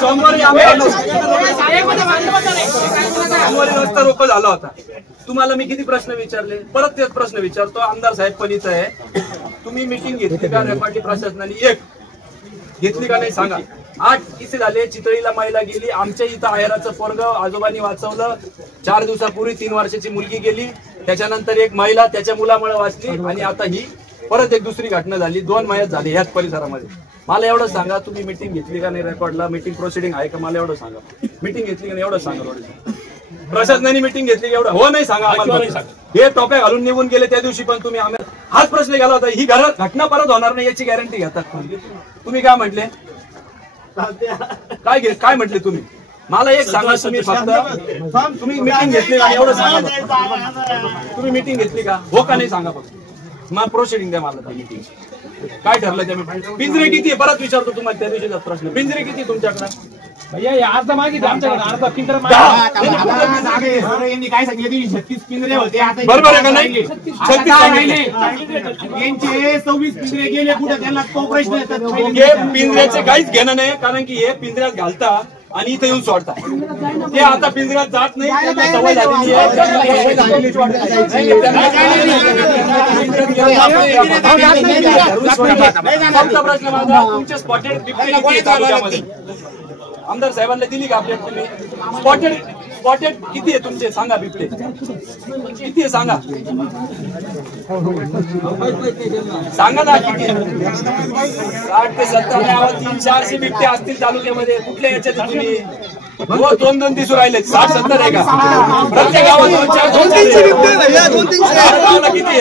सोमवारी रस्ता रोको झाला होता। तुम्हाला मी किती प्रश्न विचारले, परत तेच प्रश्न विचारतो। आमदार साहेब पण इथं आहे, तुम्ही मीटिंग घेतली का रेपाटी प्रशासनाने? एक घेतली का नाही सांगा। 8 किस्से झाले। चितळीला महिला गेली, आमच्या इथं आहेराचं पोरग आजोबांनी वाचवलं। 4 दिवसापूर्वी 3 वर्षाची मुलगी गेली, त्याच्यानंतर एक महिला त्याच्या मुलामुळे वाचली, आणि आता ही परत एक दुसरी घटना झाली। 2 मयत झाली ह्याच परिसरामध्ये। मला एवढं सांगा, तुम्ही मीटिंग घेतली का नाही? रेकॉर्डला मीटिंग प्रोसिडिंग आहे का? मला एवढं सांगा, मीटिंग घेतली का नाही एवढं सांगा। प्रशासनाने मीटिंग घेतली एवढं हो नाही सांगा आम्हाला। हे टोप्या घालून निघून गेले त्या दिवशी, पण तुम्ही आम्हाला हाच प्रश्न केला होता, ही घटना परत होणार नाही याची गॅरंटी घेतात तुम्ही? काय म्हटले? काय म्हटले तुम्ही? मला एक सांगा, तुम्ही फक्त तुम्ही मीटिंग घेतली का एवढं सांगा। तुम्ही मीटिंग घेतली का हो का नाही सांगा फक्त। मग प्रोसिडिंग द्या मला मीटिंग काय ठरलं त्या मीटिंग। पिंजरे किती? परत विचारतो तुम्हाला त्या दिवशीचा प्रश्न, पिंजरे किती तुमच्याकडे? भैया अर्धा मागितलं आमच्याकडे, अर्धा पिंजरा काय सांगितलं? 36 पिंजरे होते, आता बरोबर आहे का नाही? 36 सांगितले, यांचे 26 पिंजरे गेले कुठे? त्यांना तो प्रश्न येतात। हे पिंजऱ्याचे काहीच घेणं नाही, कारण की हे पिंजऱ्यात घालता आणि इथे येऊन सोडता। ते आता पिंजऱ्यात जात नाही, त्यांना सवय झालेली आहे। प्रश्न माझा, तुमचे स्पॉटेड बिबटे तालुक्यामध्ये आमदार साहेबांना दिली का अपडेट तुम्ही? स्पॉटेड किती आहे तुमचे सांगा, बिबटे किती आहे सांगा, सांगा ना किती? 60 ते 70 गावात 300-400 बिबटे असतील तालुक्यामध्ये। कुठल्या याच्यात तुम्ही? 2-2 दिवस राहिले, 60-70 आहे का? प्रत्येक गावात 2-4 किती आहे?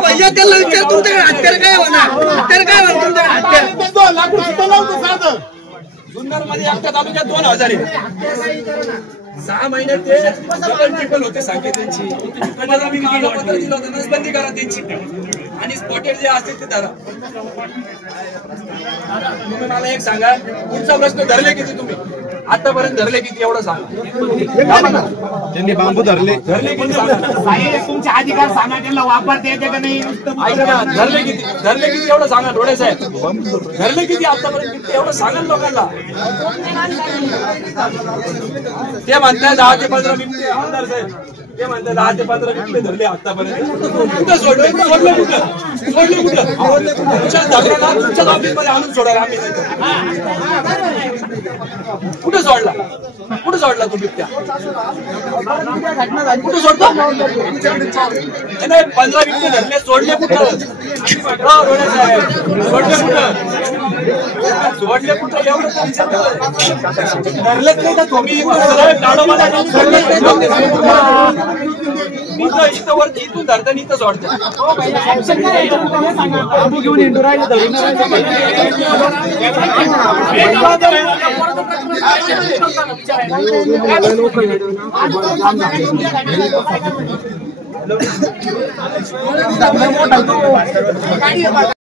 भैया त्याला विचार, तुमच्याकडे हत्यार काय होणार? हत्यार काय होणार तुमच्याकडे? जुन्नर मध्ये आमच्या तालुक्यात 2000 आहे। 6 महिन्यात ते डबल ट्रिपल होते सांगे त्यांची। तुम्हाला मी कागदपत्र दिलं होतं, नसबंदी करा त्यांची, आणि स्पॉटेड जे असतील ते धरा। तुम्ही मला एक सांगा, पुढचा प्रश्न धरले किती तुम्ही? आतापर्यंत धरले किती एवढं सांगा। त्यांनी बांबू धरले किती सांगा? तुमचे अधिकार सांगा, त्यांना वापरता येते का नाही? धरले किती एवढं सांगा। डोळे साहेब धरले किती आतापर्यंत किती एवढं सांगा लोकांना। ते म्हणतात 10 ते 15 बिबटे, आमदार साहेब ते म्हणतात 10 ते 15 बिबटे धरले आतापर्यंत। कुठं सोडले? तुमच्या ऑफिसमध्ये आणून सोडायला आम्ही कुठे सोडला? कुठे सोडला तू बिबट्या? कुठे सोडतो? 15 बिबटे धरले, सोडले कुठं? सोडले कुठं? एवढं धरलेच नाही तर तुम्ही इथं वरती इथून धरता इथं सोडता। घेऊन इंडो राहिले